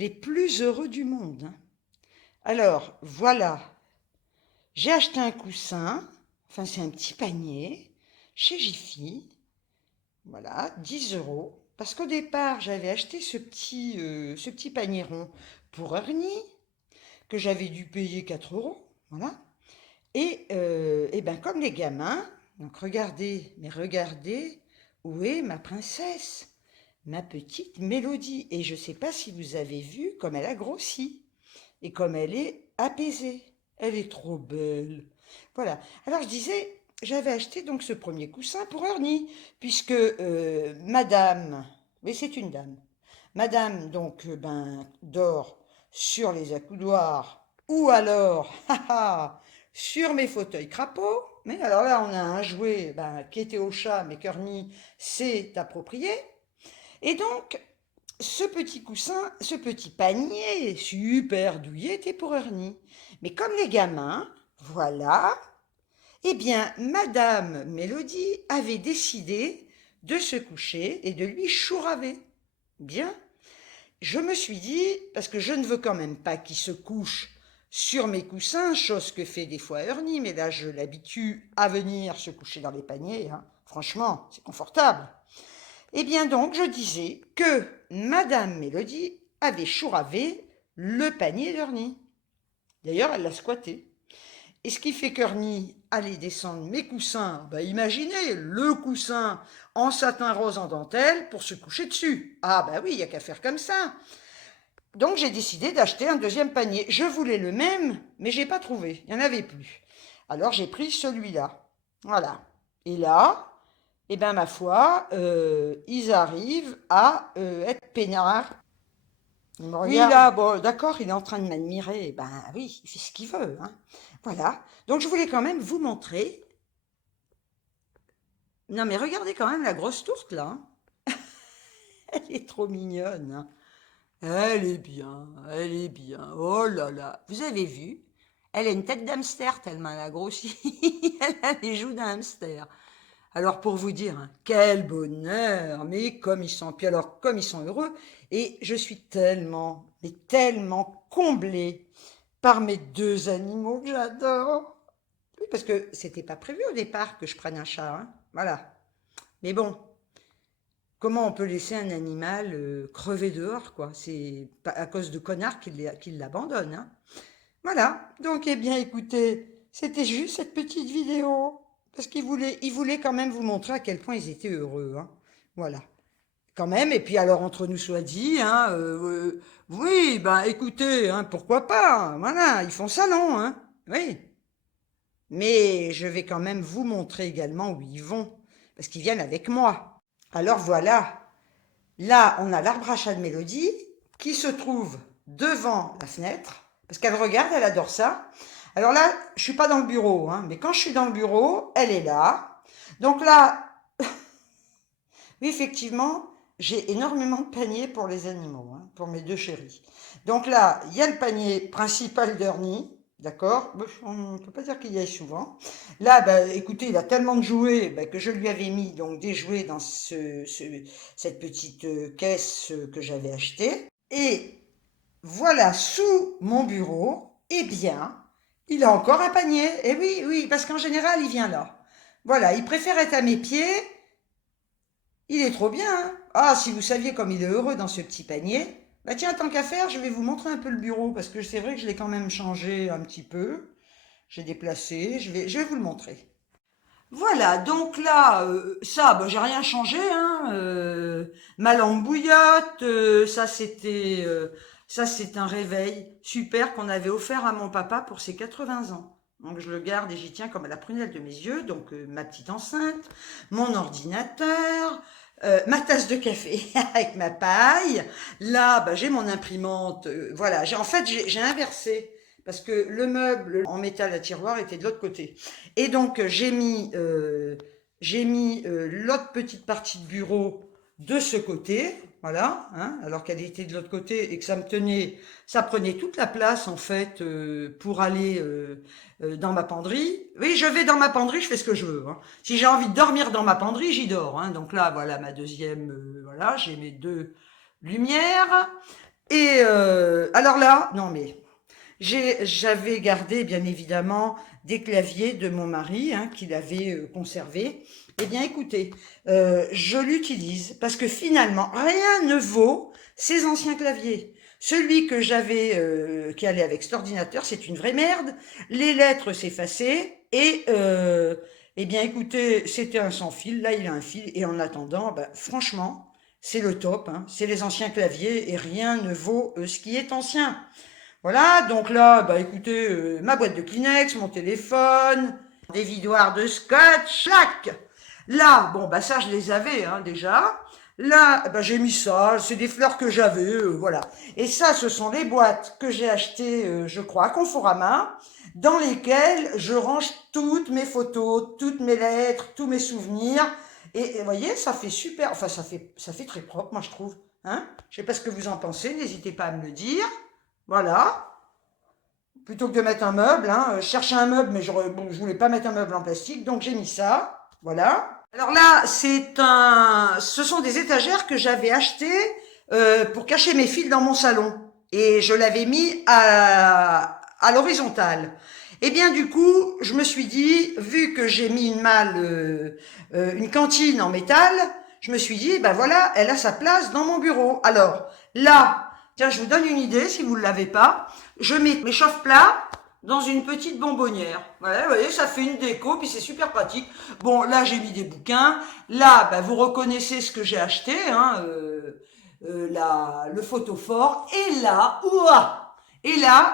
les plus heureux du monde, hein. Alors, voilà, j'ai acheté un coussin, enfin c'est un petit panier, chez Jiffy, voilà, 10 euros. Parce qu'au départ, j'avais acheté ce petit panier rond pour Ernie, que j'avais dû payer 4 euros, voilà. Et ben comme les gamins, donc regardez, mais regardez, où est ma princesse, ma petite Mélodie. Et je ne sais pas si vous avez vu comme elle a grossi et comme elle est apaisée. Elle est trop belle. Voilà. Alors je disais, j'avais acheté donc ce premier coussin pour Ernie, puisque Madame, mais c'est une dame, Madame donc ben dort sur les accoudoirs ou alors sur mes fauteuils crapauds. Mais alors là, on a un jouet ben, qui était au chat, mais qu'Ernie s'est approprié. Et donc, ce petit coussin, ce petit panier super douillet était pour Ernie. Mais comme les gamins, voilà, eh bien, Madame Mélodie avait décidé de se coucher et de lui chouraver. Bien, je me suis dit, parce que je ne veux quand même pas qu'il se couche sur mes coussins, chose que fait des fois Ernie, mais là je l'habitue à venir se coucher dans les paniers, hein. Franchement, c'est confortable. Eh bien donc, je disais que Madame Mélodie avait chouravé le panier d'Ernie. D'ailleurs, elle l'a squatté. Et ce qui fait qu'Ernie allait descendre mes coussins, bah imaginez, le coussin en satin rose en dentelle pour se coucher dessus. Ah bah oui, il n'y a qu'à faire comme ça. Donc j'ai décidé d'acheter un deuxième panier. Je voulais le même, mais j'ai pas trouvé. Il n'y en avait plus. Alors j'ai pris celui-là. Voilà. Et là, eh ben ma foi, ils arrivent à être peinards. Il me oui, regarde. Là, bon, d'accord, il est en train de m'admirer. Ben oui, il fait ce qu'il veut, hein. Voilà. Donc je voulais quand même vous montrer. Non, mais regardez quand même la grosse tourte là, hein. Elle est trop mignonne, hein. Elle est bien, elle est bien. Oh là là, vous avez vu? Elle a une tête d'hamster tellement elle a grossi. Elle a les joues d'un hamster. Alors pour vous dire, hein, quel bonheur, mais comme ils sont, puis alors comme ils sont heureux, et je suis tellement, mais tellement comblée par mes deux animaux que j'adore. Oui, parce que c'était pas prévu au départ que je prenne un chat, hein. Voilà. Mais bon, comment on peut laisser un animal crever dehors, quoi? C'est pas à cause de connards qu'il l'abandonne, hein. Voilà. Donc, eh bien, écoutez, c'était juste cette petite vidéo. Parce qu'il voulait quand même vous montrer à quel point ils étaient heureux, hein. Voilà. Quand même, et puis alors, entre nous soit dit, hein, oui, ben écoutez, hein, pourquoi pas, hein, voilà, ils font ça, non, hein, oui. Mais je vais quand même vous montrer également où ils vont, parce qu'ils viennent avec moi. Alors voilà, là, on a l'arbre à chat de Mélodie qui se trouve devant la fenêtre, parce qu'elle regarde, elle adore ça. Alors là, je suis pas dans le bureau, hein, mais quand je suis dans le bureau, elle est là. Donc là, oui, effectivement, j'ai énormément de paniers pour les animaux, hein, pour mes deux chéris. Donc là, il y a le panier principal d'Ernie, d'accord? On ne peut pas dire qu'il y aille souvent. Là, bah, écoutez, il a tellement de jouets bah, que je lui avais mis donc des jouets dans cette petite caisse que j'avais achetée. Et voilà, sous mon bureau, eh bien, il a encore un panier. Et oui, oui, parce qu'en général, il vient là. Voilà, il préfère être à mes pieds. Il est trop bien, hein. Ah, si vous saviez comme il est heureux dans ce petit panier. Bah tiens, tant qu'à faire, je vais vous montrer un peu le bureau, parce que c'est vrai que je l'ai quand même changé un petit peu. J'ai déplacé, je vais vous le montrer. Voilà, donc là, ça, bah, j'ai rien changé, hein. Ma lampe bouillotte, ça c'est un réveil super qu'on avait offert à mon papa pour ses 80 ans. Donc je le garde et j'y tiens comme à la prunelle de mes yeux. Donc ma petite enceinte, mon ordinateur, ma tasse de café avec ma paille. Là, bah, j'ai mon imprimante. Voilà, j'ai inversé parce que le meuble en métal à tiroir était de l'autre côté. Et donc j'ai mis l'autre petite partie de bureau de ce côté, voilà, hein, alors qu'elle était de l'autre côté et que ça prenait toute la place en fait pour aller dans ma penderie. Oui, je vais dans ma penderie, je fais ce que je veux, hein. Si j'ai envie de dormir dans ma penderie, j'y dors, hein. Donc là, voilà ma deuxième, voilà, j'ai mes deux lumières. Et alors là, non mais j'avais gardé bien évidemment des claviers de mon mari hein, qu'il avait conservés. Eh bien écoutez, je l'utilise parce que finalement rien ne vaut ces anciens claviers. Celui que j'avais qui allait avec cet ordinateur, c'est une vraie merde. Les lettres s'effaçaient et eh bien écoutez, c'était un sans fil. Là, il a un fil et en attendant, ben, franchement, c'est le top. Hein. C'est les anciens claviers et rien ne vaut ce qui est ancien. Voilà, donc là, bah écoutez, ma boîte de Kleenex, mon téléphone, des vidoirs de scotch, clac. Là, bon, bah ça, je les avais hein, déjà. Là, bah, j'ai mis ça, c'est des fleurs que j'avais, voilà. Et ça, ce sont les boîtes que j'ai achetées, je crois, à Conforama, dans lesquelles je range toutes mes photos, toutes mes lettres, tous mes souvenirs. Et vous voyez, ça fait super, enfin, ça fait très propre, moi, je trouve. Hein, je sais pas ce que vous en pensez, n'hésitez pas à me le dire. Voilà. Plutôt que de mettre un meuble, hein, je cherchais un meuble, mais bon, je voulais pas mettre un meuble en plastique, donc j'ai mis ça. Voilà. Alors là, ce sont des étagères que j'avais achetées pour cacher mes fils dans mon salon, et je l'avais mis à l'horizontale. Et bien du coup, je me suis dit, vu que j'ai mis une malle, une cantine en métal, je me suis dit, ben voilà, elle a sa place dans mon bureau. Alors là, tiens, je vous donne une idée si vous ne l'avez pas. Je mets mes chauffe-plats dans une petite bonbonnière. Voilà, vous voyez, ça fait une déco, puis c'est super pratique. Bon, là, j'ai mis des bouquins. Là, ben, vous reconnaissez ce que j'ai acheté, hein, le photophore. Et là,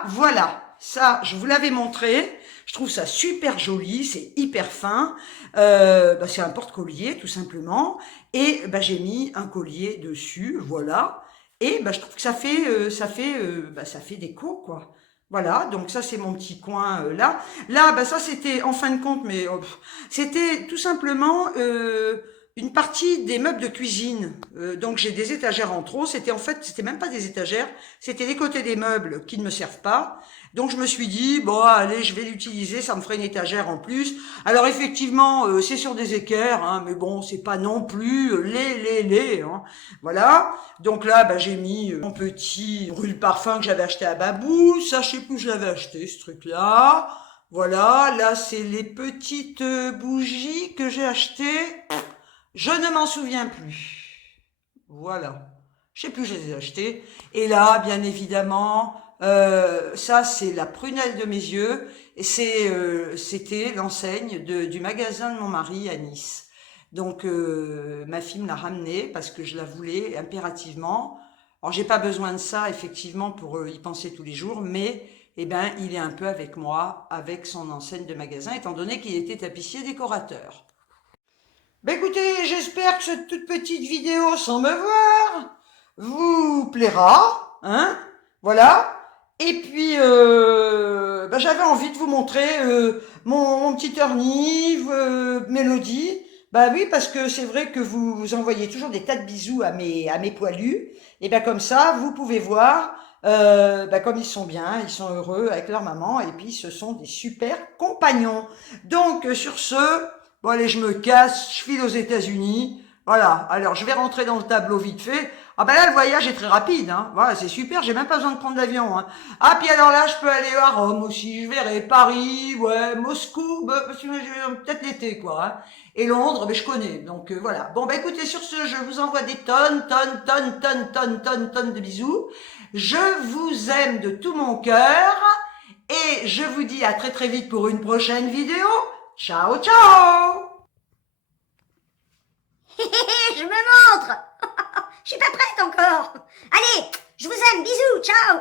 voilà. Ça, je vous l'avais montré. Je trouve ça super joli, c'est hyper fin. Ben, c'est un porte-collier, tout simplement. Et ben, j'ai mis un collier dessus, voilà. Et bah, je trouve que ça fait déco, quoi. Voilà, donc ça c'est mon petit coin là. Là, bah ça c'était en fin de compte, mais c'était tout simplement une partie des meubles de cuisine. Donc j'ai des étagères en trop. C'était même pas des étagères, c'était les côtés des meubles qui ne me servent pas. Donc je me suis dit bon allez, je vais l'utiliser, ça me ferait une étagère en plus. Alors effectivement, c'est sur des équerres, hein, mais bon c'est pas non plus hein. Voilà. Donc là, bah, j'ai mis mon petit brûle-parfum que j'avais acheté à Babou. Ça, je sais plus où je l'avais acheté, ce truc-là. Voilà, là, c'est les petites bougies que j'ai achetées. Je ne m'en souviens plus. Voilà. Je sais plus où je les ai achetées. Et là, bien évidemment, ça, c'est la prunelle de mes yeux. Et c'était l'enseigne du magasin de mon mari à Nice. Donc ma fille me l'a ramené parce que je la voulais impérativement. Alors j'ai pas besoin de ça effectivement pour y penser tous les jours, mais eh ben il est un peu avec moi, avec son enseigne de magasin, étant donné qu'il était tapissier décorateur. Ben écoutez, j'espère que cette toute petite vidéo sans me voir vous plaira, hein, voilà. Et puis, ben, j'avais envie de vous montrer mon petit Ernie, Mélodie. Bah oui, parce que c'est vrai que vous envoyez toujours des tas de bisous à mes poilus. Et ben comme ça, vous pouvez voir, ben, comme ils sont bien, ils sont heureux avec leur maman. Et puis, ce sont des super compagnons. Donc, sur ce, bon allez, je me casse, je file aux États-Unis. Voilà, alors je vais rentrer dans le tableau vite fait. Ah ben là, le voyage est très rapide, hein. Voilà, c'est super, j'ai même pas besoin de prendre l'avion, hein. Ah, puis alors là, je peux aller à Rome aussi, je verrai Paris, ouais, Moscou, bah, peut-être l'été, quoi, hein. Et Londres, ben je connais, donc voilà. Bon, bah écoutez, sur ce, je vous envoie des tonnes de bisous. Je vous aime de tout mon cœur, et je vous dis à très très vite pour une prochaine vidéo. Ciao, ciao! Je me montre. Je suis pas prête encore. Allez, je vous aime, bisous, ciao.